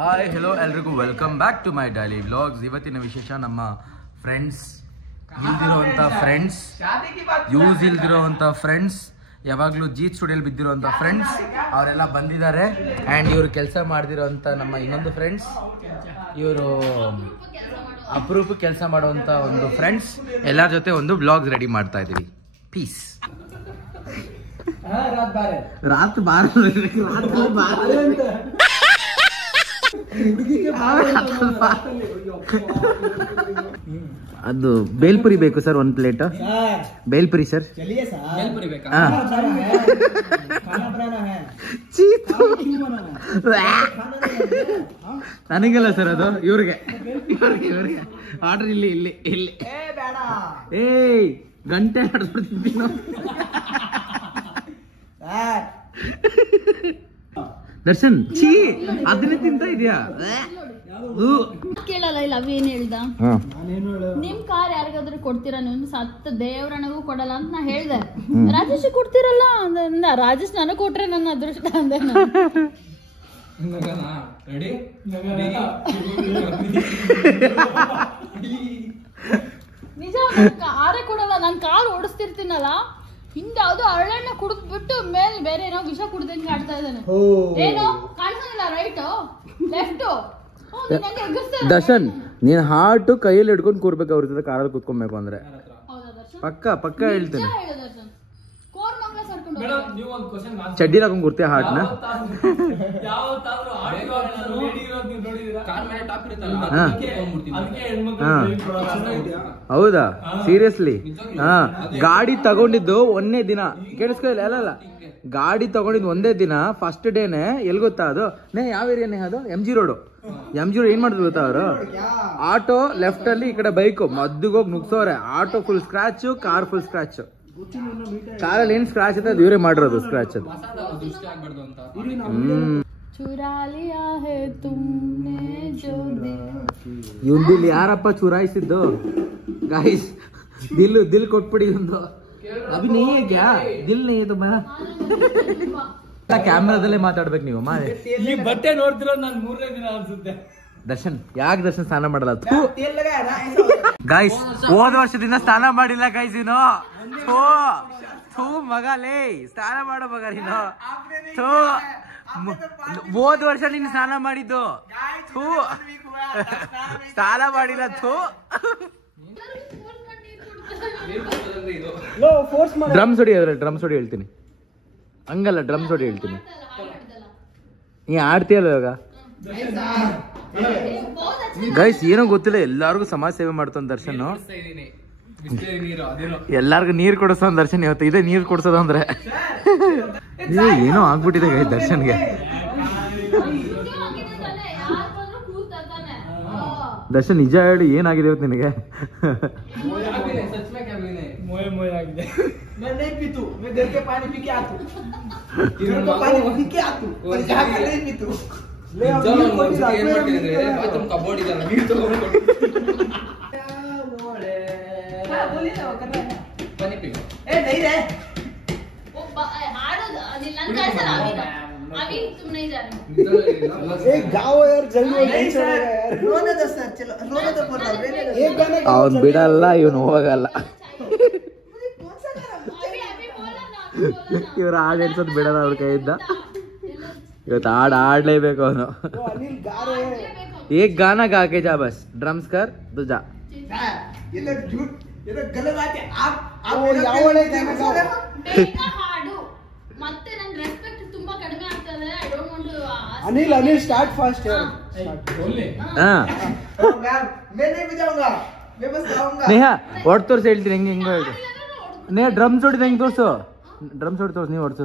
Hi hello ಎಲ್ರಿಗೂ welcome back to my daily vlogs. ಇವತ್ತಿನ ವಿಶೇಷ ನಮ್ಮ ಫ್ರೆಂಡ್ಸ್, ಯೂಸ್ ಇಲ್ದಿರೋವಂಥ ಫ್ರೆಂಡ್ಸ್, ಯಾವಾಗಲೂ ಜೀತ್ ಸ್ಟುಡಿಯೋಲಿ ಬಿದ್ದಿರೋಂಥ ಫ್ರೆಂಡ್ಸ್ ಅವರೆಲ್ಲ ಬಂದಿದ್ದಾರೆ. ಆ್ಯಂಡ್ ಇವರು ಕೆಲಸ ಮಾಡ್ದಿರೋಂಥ ನಮ್ಮ ಇನ್ನೊಂದು ಫ್ರೆಂಡ್ಸ್, ಇವರು ಅಪರೂಪ ಕೆಲಸ ಮಾಡುವಂಥ ಒಂದು ಫ್ರೆಂಡ್ಸ್, ಎಲ್ಲರ ಜೊತೆ ಒಂದು ವ್ಲಾಗ್ಸ್ ರೆಡಿ ಮಾಡ್ತಾ ಇದ್ದೀವಿ. ಪೀಸ್. ರಾತ್ ಬಾರ ಅದು ಬೇಲ್ಪುರಿ ಬೇಕು ಸರ್, ಒಂದು ಪ್ಲೇಟ್ ಬೇಲ್ಪುರಿ ಸರ್. ನನಗೆಲ್ಲ ಸರ್, ಅದು ಇವ್ರಿಗೆ ಆರ್ಡರ್ ಇಲ್ಲಿ ಇಲ್ಲಿ ಇಲ್ಲಿ. ಏಯ್ ಗಂಟೆ ಆಡ್ಬಿಡ್ತಿದ್ದೀನಿ. ದರ್ಶನ್ ಛೀ ಅದನ್ನೇ ತಿಂತ ಇದೆಯಾ? ಕೇಳಲ್ಲ ಇಲ್ಲ ಅವಿ ಏನ್ ಹೇಳ್ದ, ನಿಮ್ ಕಾರ್ ಯಾರಿಗಾದ್ರೂ ಕೊಡ್ತೀರಾ ನೀವು? ಸತ್ತ ದೇವ್ರನಗೂ ಕೊಡಲ್ಲ ಅಂತ ನಾ ಹೇಳ್ದೆ. ರಾಜೇಶ್ ಕೊಡ್ತೀರಲ್ಲ ಅಂದ. ರಾಜೇಶ್ ನನಗ್ ಕೊಟ್ರೆ ನನ್ನ ಅದೃಷ್ಟ ಅಂದೆ. ನಿಜ, ಕಾರೇ ಕೊಡಲ್ಲ. ನಾನ್ ಕಾರ್ ಓಡಿಸ್ತಿರ್ತೀನಲ್ಲ, ಹಿಂದೆ ಯಾವ್ದೋ ಹರಳೆಣ್ಣೆ ಕುಡಿದ್ಬಿಟ್ಟು ಮೇಲೆ ಬೇರೆ ಏನೋ ವಿಷ ಕುಡ್ದಂಗೆ ಆಡ್ತಾ ಇದ್ದಾನೆ. ಏನೋ ಕಾಣಿಸೋದಿಲ್ಲ, ರೈಟ್ ಲೆಫ್ಟ್. ದರ್ಶನ್, ನೀನ್ ಹಾರ್ಟ್ ಕೈಯಲ್ಲಿ ಹಿಡ್ಕೊಂಡು ಕೂರ್ಬೇಕು, ಅವ್ರ ಜೊತೆ ಕಾರಲ್ಲಿ ಕುತ್ಕೊಬೇಕು ಅಂದ್ರೆ ಪಕ್ಕ ಪಕ್ಕ ಹೇಳ್ತೇನೆ. ಚಡ್ಡಿ ಹಾಕೊಂಡ್ ಕೂರ್ತೀಯ ಹಾರ್ಟ್ ನ? ಹೌದಾ? ಸೀರಿಯಸ್ಲಿ? ಹಾ, ಗಾಡಿ ತಗೊಂಡಿದ್ದು ಒಂದೇ ದಿನ, ಕೇಳಿಸ್ಕೊಳ್ಳಿ. ಅಲ್ಲ, ಗಾಡಿ ತಗೊಂಡಿದ್ದು ಒಂದೇ ದಿನ. ಫಸ್ಟ್ ಡೇನೆ ಎಲ್ಲಿ ಗೊತ್ತಾ ಅದು? ಯಾವ ಏರಿಯಾನೇ ಅದು? M G road. ಏನ್ ಮಾಡಿದ್ರು ಗೊತ್ತಾ ಅವರು? ಆಟೋ ಲೆಫ್ಟ್ ಅಲ್ಲಿ, ಈ ಕಡೆ ಬೈಕ್ ಮದ್ದುಗೋಗಿ ನುಗ್ಸೋರೆ. Auto full scratch, car full scratch. ಕಾರಲ್ಲಿ ಏನ್ ಸ್ಕ್ರಾಚ್ ಇದೆ ಅದು ಇವರೇ ಮಾಡಿರೋದು ಸ್ಕ್ರಾಚ್ ಅದು. ಇವ್ದಿಲ್ಲಿ ಯಾರಪ್ಪ ಚುರಾಯಿಸಿದ್ದು? ಗಾಯ್ಸ್, ದಿಲ್ ಕೊಟ್ಬಿಡಿ ಒಂದು. ಅಭಿ ನೀ ಕ್ಯಾ ದಿಲ್ ನೀ ತುಮಾರ? ಕ್ಯಾಮ್ರಾದಲ್ಲೇ ಮಾತಾಡ್ಬೇಕು ನೀವು. ಈ ಬಟ್ಟೆ ನೋಡ್ತಿರೋ ನಾನು 3ನೇ ದಿನ ಅನ್ಸುತ್ತೆ. ದರ್ಶನ್, ಯಾಕೆ ದರ್ಶನ್ ಸ್ನಾನ ಮಾಡಲ್ಲ? ಗಾಯ್ಸ್, ಹೋದ ವರ್ಷದಿಂದ ಸ್ನಾನ ಮಾಡಿಲ್ಲ ಗೈಸ್. ಇನ್ನು ಥೂ ಮಗಲೇ, ಸ್ನಾನ ಮಾಡೋ ಮಗ ನೀನು. ಥೂ, ಹೋದ ವರ್ಷ ನೀನು ಸ್ನಾನ ಮಾಡಿದ್ದು. ಥೂ, ಸ್ನಾನ ಮಾಡಿಲ್ಲ. ಥೂ. ಡ್ರಮ್ಸ್ ಹೊಡಿ, ಡ್ರಮ್ಸ್ ಹೊಡಿ ಹೇಳ್ತೀನಿ. ಹಂಗಲ್ಲ, ಡ್ರಮ್ಸ್ ಹೊಡಿ ಹೇಳ್ತೀನಿ. ನೀ ಆಡ್ತೀಯಲ್ಲ ಇವಾಗ. ಗೈಸ್, ಏನೋ ಗೊತ್ತಿಲ್ಲ, ಎಲ್ಲಾರ್ಗು ಸಮಾಜ ಸೇವೆ ಮಾಡ್ತಾನ ದರ್ಶನ್. ಎಲ್ಲಾರ್ಗು ನೀರ್ ಕೊಡಿಸ್ತಾನ ದರ್ಶನ್. ಇವತ್ತು ಇದೇ ನೀರ್ ಕೊಡ್ಸೋದು ಅಂದ್ರೆ ಏನೋ ಆಗ್ಬಿಟ್ಟಿದೆ ಗೈಸ್ ದರ್ಶನ್ಗೆ. ದರ್ಶನ್, ನಿಜ ಹೇಳಿ, ಏನಾಗಿದೆ ಇವತ್ತು ನಿನಗೆ? ಅವನ್ ಬಿಡಲ್ಲ, ಇವನು ಹೋಗಲ್ಲ. ಇವ್ರು ಹಾಡು ಹೇಳ್ಸೋದು ಬಿಡಲ್ಲ ಅವ್ರ ಕೈಯಿಂದ. ಇವತ್ತು ಹಾಡು ಆಡ್ಲೇಬೇಕು ಅವನು. एक गाना गा के जा बस, ड्रम्स कर तो जा. अनिल स्टार्ट फास्ट है. ನೇಹಾ ಹೊಡ್ ತೋರ್ಸಿ ಹೇಳ್ತೀನಿ ಹೆಂಗೆ ಹೆಂಗೋ ಹೇಳಿ. ನೇಹಾ ಡ್ರಮ್ಸ್ ಹೊಡಿದ ಹೆಂಗೆ ತೋರ್ಸು. ಡ್ರಮ್ಸ್ ಹೊಡಿ ತೋರ್ಸು, ನೀವು ಹೊಡ್ಸು.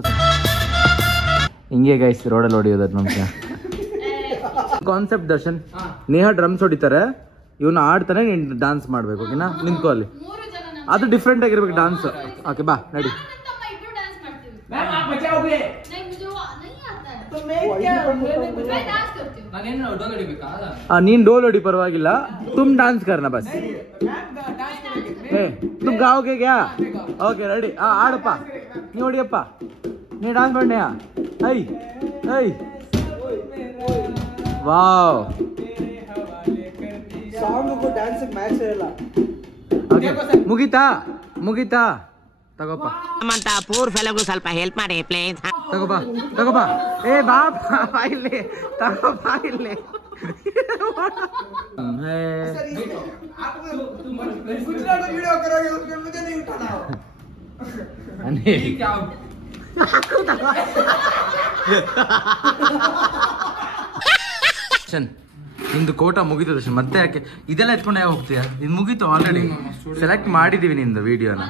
ಹಿಂಗೆ ಗೈಸ್ ರೋಡಲ್ಲಿ ಹೊಡಿಯೋದು ನಮ್ಗೆ ಕಾನ್ಸೆಪ್ಟ್. ದರ್ಶನ್, ನೇಹಾ ಡ್ರಮ್ಸ್ ಹೊಡಿತಾರೆ, ಇವನು ಆಡ್ತಾನೆ, ನೀನ್ ಡಾನ್ಸ್ ಮಾಡ್ಬೇಕು. ಓಕೆನಾ? ನಿಂತ್ಕೋ ಅಲ್ಲಿ. ಅದು ಡಿಫ್ರೆಂಟ್ ಆಗಿರ್ಬೇಕು ಡಾನ್ಸ್. ಓಕೆ, ಬಾ ನಡಿ. ನೀನ್ ಡೋಲ್ ಹೊಡಿ, ಪರವಾಗಿಲ್ಲ. ತುಮ್ ಡಾನ್ಸ್ ಕರ್ನಾ ಬಸ್. तुम गाओगे क्या? Okay ready. आड़प्पा ನೀ ಹೊಡಿಯಪ್ಪ, ನೀ ಡಾನ್ಸ್ ಮಾಡಿ. I I wow. Song dance match ಇಲ್ಲ. ಓಕೆ ಮುಗೀತಾ ತಗೋಪ್ಪ. ಪೂರ್ ಫೆಲಗೂ ಸ್ವಲ್ಪ ಹೆಲ್ಪ್ ಮಾಡಿ ಪ್ಲೀಸ್. ತಗೋಬಾ ಏ ಬಾ ಇಲ್ಲಿ ತಗೋಬಾ ಇಲ್ಲಿ. ನಿಂದು ಕೋಟ ಮುಗೀತು ದರ್ಶನ್, ಮತ್ತೆ ಯಾಕೆ ಇದೆಲ್ಲ ಎತ್ಕೊಂಡೆ ಹೋಗ್ತೀಯ? ಇದು ಮುಗೀತು ಆಲ್ರೆಡಿ, ಸೆಲೆಕ್ಟ್ ಮಾಡಿದೀವಿ ನಿಂದು ವಿಡಿಯೋನ.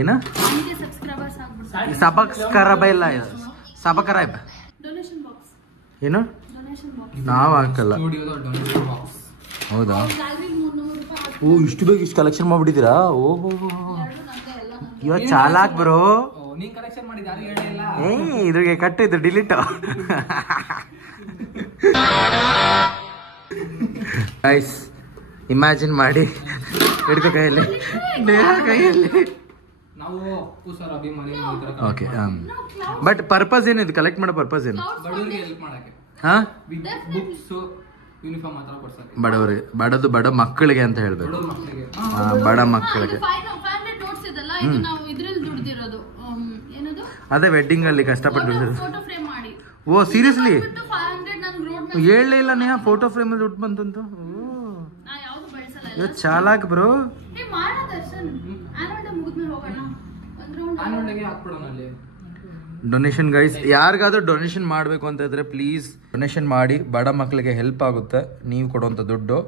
ಏನ ಸಬಸ್ಕ್ರೈಬ್ ಇಲ್ಲ, ಸಬಸ್ಕ್ರೈಬ್ ಏನು ನಾವು ಹಾಕಲ್ಲ. ಹೌದಾ? ಓ ಇಷ್ಟು ಬೇಗ ಇಷ್ಟು ಕಲೆಕ್ಷನ್ ಮಾಡ್ಬಿಟ್ಟಿದ್ದೀರಾ? ಓಹೋ ಇವಾಗ ಚಾಲಾಕ್ ಬ್ರೋ. ಏ ಇದ್ರಿಗೆ ಕಟ್ಟು, ಇದು ಡಿಲೀಟ್. ಗೈಸ್ ಇಮ್ಯಾಜಿನ್ ಮಾಡಿ, ಹಿಡ್ಕೋ ಕೈಯಲ್ಲಿ, ಕೈಯಲ್ಲಿ. ಓಕೆ ಬಟ್ ಪರ್ಪಸ್ ಏನಿದು? ಕಲೆಕ್ಟ್ ಮಾಡೋ ಪರ್ಪಸ್ ಏನು? ಹಾ ಬಡವರಿಗೆ, ಬಡ ಮಕ್ಕಳಿಗೆ ಅಂತ ಹೇಳ್ಬೇಕು. ಬಡ ಮಕ್ಕಳಿಗೆ. ಅದೇ ವೆಡ್ಡಿಂಗ್ ಅಲ್ಲಿ ಕಷ್ಟಪಟ್ಟು. ಓ ಸೀರಿಯಸ್ಲಿ ಹೇಳಲೇ ಇಲ್ಲ ನೇಹ, ಫೋಟೋ ಫ್ರೇಮ್ ಅಲ್ಲಿ ದುಡ್ಡು ಬಂತು. ಇವತ್ತು ಚಾಲಾಕ್ ಬ್ರೋ. ಡೊನೇಷನ್ ಗೈಸ್, ಯಾರಿಗಾದ್ರೂ ಡೊನೇಷನ್ ಮಾಡಬೇಕು ಅಂತ ಇದ್ರೆ ಪ್ಲೀಸ್ ಡೊನೇಷನ್ ಮಾಡಿ, ಬಡ ಮಕ್ಕಳಿಗೆ ಹೆಲ್ಪ್ ಆಗುತ್ತೆ ನೀವು ಕೊಡುವಂಥ ದುಡ್ಡು.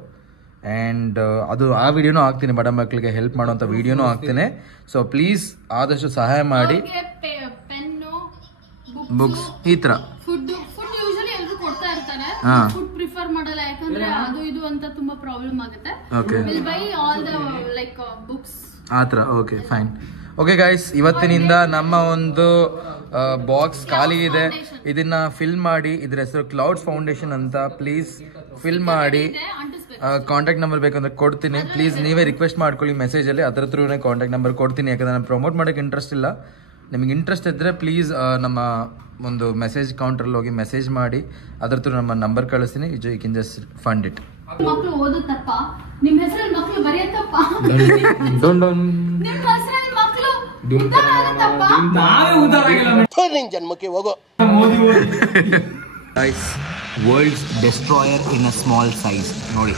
ಆ್ಯಂಡ್ ಅದು ಆ ವಿಡಿಯೋನೂ ಹಾಕ್ತೀನಿ, ಬಡ ಮಕ್ಕಳಿಗೆ ಹೆಲ್ಪ್ ಮಾಡುವಂಥ ವಿಡಿಯೋನೂ ಹಾಕ್ತೀನಿ. ಸೊ ಪ್ಲೀಸ್ ಆದಷ್ಟು ಸಹಾಯ ಮಾಡಿ. ಬುಕ್ಸ್ ಈ ಥರ ಫುಡ್ ಯೂಶಲಿ ಎಲ್ಲರೂ ಕೊಡ್ತಾ ಇರ್ತಾರೆ, ಫುಡ್ ಪ್ರಿಫರ್ ಮಾಡಲ್ಲ ಯಾಕಂದ್ರೆ ಅದು ಇದು ಅಂತ ತುಂಬಾ ಪ್ರಾಬ್ಲಮ್ ಆಗುತ್ತೆ. Okay will buy all the like books ಆ ಥರ. Okay fine. ಓಕೆ ಗೈಸ್, ಇವತ್ತಿನಿಂದ ನಮ್ಮ ಒಂದು ಬಾಕ್ಸ್ ಖಾಲಿ ಇದೆ, ಇದನ್ನ ಫಿಲ್ ಮಾಡಿ. ಇದ್ರ ಹೆಸರು ಕ್ಲೌಡ್ಸ್ ಫೌಂಡೇಶನ್ ಅಂತ. ಪ್ಲೀಸ್ ಫಿಲ್ ಮಾಡಿ. ಕಾಂಟ್ಯಾಕ್ಟ್ ನಂಬರ್ ಬೇಕಂದ್ರೆ ಕೊಡ್ತೀನಿ, ಪ್ಲೀಸ್ ನೀವೇ ರಿಕ್ವೆಸ್ಟ್ ಮಾಡ್ಕೊಳ್ಳಿ ಮೆಸೇಜಲ್ಲಿ. ಅದರ ಥ್ರೂನೇ ಕಾಂಟ್ಯಾಕ್ಟ್ ನಂಬರ್ ಕೊಡ್ತೀನಿ, ಯಾಕಂದ್ರೆ ನಾನು ಪ್ರಮೋಟ್ ಮಾಡೋಕ್ಕೆ ಇಂಟ್ರೆಸ್ಟ್ ಇಲ್ಲ. ನಿಮಗೆ ಇಂಟ್ರೆಸ್ಟ್ ಇದ್ದರೆ ಪ್ಲೀಸ್ ನಮ್ಮ ಒಂದು ಮೆಸೇಜ್ ಕೌಂಟ್ರಲ್ಲಿ ಹೋಗಿ ಮೆಸೇಜ್ ಮಾಡಿ, ಅದ್ರ ಥ್ರೂ ನಮ್ಮ ನಂಬರ್ ಕಳಿಸ್ತೀನಿ. You can just fund it. ಮಕ್ಕಳು ಓದೋ ತಪ್ಪ, ನಿಮ್ಮ ಹೆಸರಲ್ಲಿ ಮಕ್ಕಳು ಬರೆಯೋ ತಪ್ಪ, ನಿಮ್ಮ ಹೆಸರಲ್ಲಿ ಮಕ್ಕಳು ಉದ್ದಾರ ಆಗೋ ತಪ್ಪ. ನಾವೇ ಉದ್ದಾರ ಆಗಿಲ್ಲ ಜನ್ಮಕ್ಕೆ ಹೋಗೋ. Guys, world's destroyer in a small size. ನೋಡಿ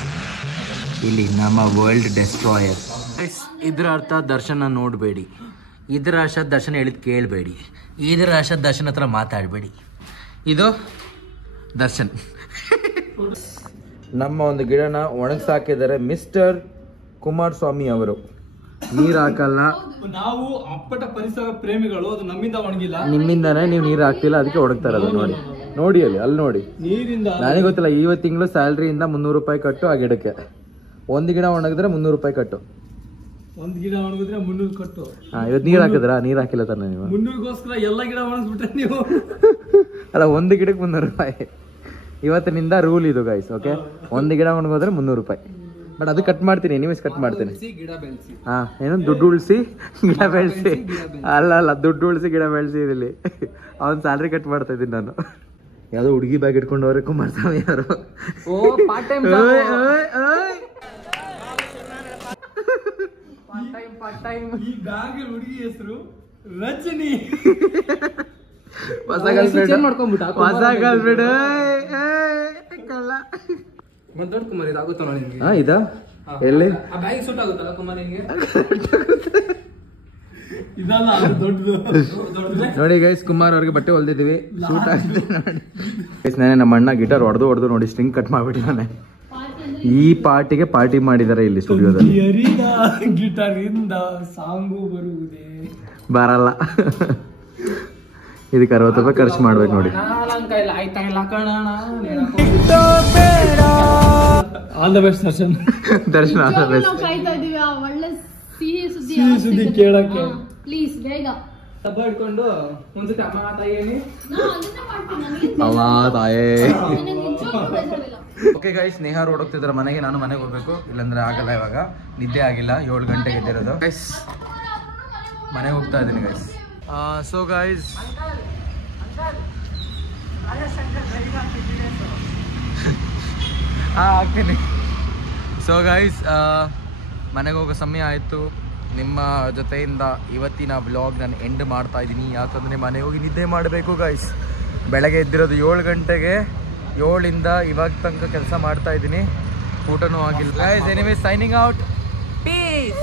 ಇಲ್ಲಿ ನಮ್ಮ ವರ್ಲ್ಡ್ ಡೆಸ್ಟ್ರಾಯರ್. ಗೈಸ್, ಇದರ ಅರ್ಥ ದರ್ಶನ ನೋಡಬೇಡಿ, ಇದರ ಅರ್ಥ ದರ್ಶನ ಹೇಳಿದ್ ಕೇಳಬೇಡಿ, ಇದರ ಅರ್ಥ ದರ್ಶನ ಹತ್ರ ಮಾತಾಡಬೇಡಿ. ಇದು ದರ್ಶನ್. ನಮ್ಮ ಒಂದು ಗಿಡನ ಒಣಗಿಸಾಕಿದ್ದಾರೆ ಮಿಸ್ಟರ್ ಕುಮಾರಸ್ವಾಮಿ ಅವರು. ನೀರು ಹಾಕಲ್ಲ, ನಾವು ಅಪ್ಪಟ ಪರಿಸರ ಪ್ರೇಮಿಗಳು, ಅದು ನಮ್ಮಿಂದ ಒಣಗಿಲ್ಲ, ನಿಮ್ಮಿಂದಾನೇ ನೀವು ನೀರು ಹಾಕ್ತಿಲ್ಲ, ಅದಕ್ಕೆ ಒಣಗ್ತಾ ಇರೋದು. ನೋಡಿ ನೋಡಿ ಅಲ್ಲಿ ನೋಡಿ, ನೀರಿಂದ ನನಗೆ ಗೊತ್ತಿಲ್ಲ. ಇವತ್ತು ತಿಂಗಳು ಸ್ಯಾಲ್ರಿಯಿಂದ 300 ರೂಪಾಯಿ ಕಟ್ಟು ಆ ಗಿಡಕ್ಕೆ. ಒಂದು ಗಿಡ ಒಣಗಿದ್ರೆ 300 ರೂಪಾಯಿ ಕಟ್ಟು. ಒಂದ್ ಗಿಡ ಒಣಗಿದ್ರೆ 300 ಕಟ್ಟು. ಇವತ್ತು ನೀರು ಹಾಕಿದ್ರಾ? ನೀರು ಹಾಕಿಲ್ಲ ತಾನೆ ನೀವು? 300ಗೋಸ್ಕರ ಎಲ್ಲ ಗಿಡ ಒಣಗಿಸ್ಬಿಟ್ರೆ ನೀವು? ಅಲ್ಲ, ಒಂದು ಗಿಡಕ್ಕೆ 300 ರೂಪಾಯಿ ಇವತ್ತಿನಿಂದ ರೂಲ್ ಇದು ಗೈಸ್. ಓಕೆ, ಒಂದು ಗಿಡ ಒಣಗೋದ್ರೆ 300 ರೂಪಾಯಿ. ಬಟ್ ಅದು ಕಟ್ ಮಾಡ್ತೀನಿ, ನೀವು ಕಟ್ ಮಾಡ್ತೀನಿ. ಹಾ, ಏನು ದುಡ್ಡು ಉಳಿಸಿ ಗಿಡ ಬೆಳೆಸಿ? ಅಲ್ಲ, ದುಡ್ಡು ಉಳಿಸಿ ಗಿಡ ಬೆಳೆಸಿ ಇರಲಿ. ಅವನ್ ಸ್ಯಾಲ್ರಿ ಕಟ್ ಮಾಡ್ತಾ ಇದ್ದೀನಿ ನಾನು. ಯಾವ್ದೋ ಹುಡುಗಿ ಬ್ಯಾಗ್ ಇಟ್ಕೊಂಡವ್ರೆ ಕುಮಾರಸ್ವಾಮಿ ಅವರು. ಈ ಬ್ಯಾಗ್ ಹುಡುಗಿ ಹೆಸರು ರಜನಿ. ಹೊಸ ಗರ್ಲ್ಫ್ರೆಂಡ್ ದೊಡ್ಡ ಕುಮಾರ್ ಇದಾಗುತ್ತ ನಿಮ್ಗೆ? ಇದಾ ಎಲ್ಲಿ ಆ ಬ್ಯಾಗ್ ಸೂಟ್ ಆಗುತ್ತಲ್ಲ ಕುಮಾರ್ ನಿಮ್ಗೆ? ಇದಲ್ಲ, ಅದು ದೊಡ್ಡದು. ನೋಡಿ ಗೈಸ್, ಕುಮಾರ್ ಅವ್ರಿಗೆ ಬಟ್ಟೆ ಹೊಲ್ದಿದ್ದೀವಿ, ಸೂಟ್ ಆಗಿದೆ ನೋಡಿ ಗೈಸ್. ನಾನೇ ನಮ್ಮ ಅಣ್ಣ ಗಿಟಾರ್ ಹೊಡೆದು ನೋಡಿ ಸ್ಟ್ರಿಂಗ್ ಕಟ್ ಮಾಡ್ಬಿಟ್ಟಿದ್ದಾನೆ. ಈ ಪಾರ್ಟಿಗೆ ಪಾರ್ಟಿ ಮಾಡಿದ್ದಾರೆ ಇಲ್ಲಿ ಸ್ಟುಡಿಯೋದಲ್ಲಿ. ಗಿಟಾರ್ ಇಂದ ಸಾಂಗು ಬರುವುದೇ ಬರಲ್ಲ. ಇದಕ್ಕೆ 60 ರೂಪಾಯಿ ಖರ್ಚು ಮಾಡ್ಬೇಕು ನೋಡಿ. All the best Darshan. Darshan all the best. ನಾವು ಕಾಯ್ತಾ ಇದೀವಿ ಆ ಒಳ್ಳೆ ಸಿಹಿ ಸುದ್ದಿ ಕೇಳಕ್ಕೆ. ಪ್ಲೀಸ್ ಬೇಗ ತಬ್ಬ ಇಟ್ಕೊಂಡು ಒಂದ್ಸತಿ ಅಮ್ಮ ತಾಯಿ ಹೇಳಿ. ನಾನು ಅದನ್ನ ಮಾಡ್ತೀನಿ, ಅಮ್ಮ ತಾಯೇ. ನನಗೆ ನಿಜವಾಗ್ಲೂ ಬೇಜಾರಿಲ್ಲ. ಓಕೆ ಗೈಸ್, ನೇಹ ರೋಡ್ ಹೋಗ್ತಿದ್ರೆ ಮನೆಗೆ, ನಾನು ಮನೆಗೆ ಹೋಗ್ಬೇಕು, ಇಲ್ಲಾಂದ್ರೆ ಆಗಲ್ಲ. ಇವಾಗ ನಿದ್ದೆ ಆಗಿಲ್ಲ, 7 ಗಂಟೆಗೆ ಎದ್ದಿರೋದು ಗೈಸ್. ಮನೆಗೆ ಹೋಗ್ತಾ ಇದ್ದೀನಿ ಗೈಸ್. ಸೊ ಗೈಸ್, ಹಾಕ್ತೀನಿ. ಸೊ ಗೈಸ್, ಮನೆಗೆ ಹೋಗೋ ಸಮಯ ಆಯಿತು. ನಿಮ್ಮ ಜೊತೆಯಿಂದ ಇವತ್ತಿನ ವ್ಲಾಗ್ ನಾನು ಎಂಡ್ ಮಾಡ್ತಾ ಇದ್ದೀನಿ. ಯಾಕಂದರೆ ಮನೆಗೆ ಹೋಗಿ ನಿದ್ದೆ ಮಾಡಬೇಕು ಗೈಸ್. ಬೆಳಗ್ಗೆ ಎದ್ದಿರೋದು 7 ಗಂಟೆಗೆ, 7ರಿಂದ ಇವಾಗ ತನಕ ಕೆಲಸ ಮಾಡ್ತಾ ಇದ್ದೀನಿ. ಊಟನೂ ಆಗಿಲ್ಲ guys. Anyways signing out. Piece.